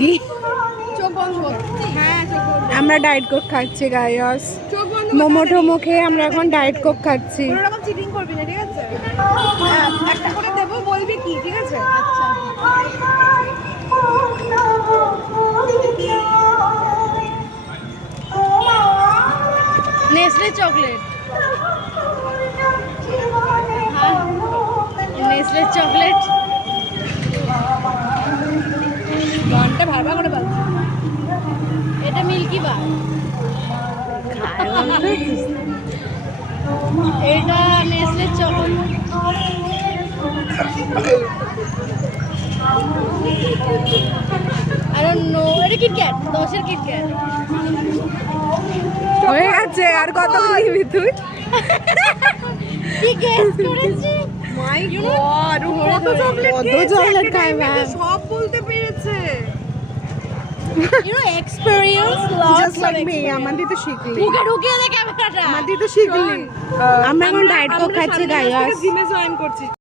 ঘি। চোখ বন্ধ। হ্যাঁ চোখ বন্ধ। আমরা ডায়েট কোক খাচ্ছি গাইস। চোখ বন্ধ। মোমো টোমো খেয়ে আমরা এখন ডায়েট কোক খাচ্ছি। কোনো রকম চিটিং করবি না, ঠিক আছে? একটা করে দেবো, বলবি কি, ঠিক আছে? আচ্ছা। Nestle chocolate. Nestle chocolate. গানটা ভালো করে বল। এটা মিল্কি বার। এটা Nestle chocolate. I don't know. এটা কিটক্যাট, 10-এর কিটক্যাট। হয়ে গেছে, আর কত নিবি তুই? কি গেস করেছি? মাই গড, কত চকলেট কত খেয়েছে, চকলেট একটা খায় time এ ম্যাম। তো সব বলতে পেরেছে। You know, experience, lots Just of like me, experience. আমাদের তো শিখলি। মুখে ঢুকিয়ে দে ক্যামেরাটা। আমাদের তো শিখলি। আমরা এখন ডায়েট কোক খাচ্ছি গাইস। জিমে জয়েন করছি।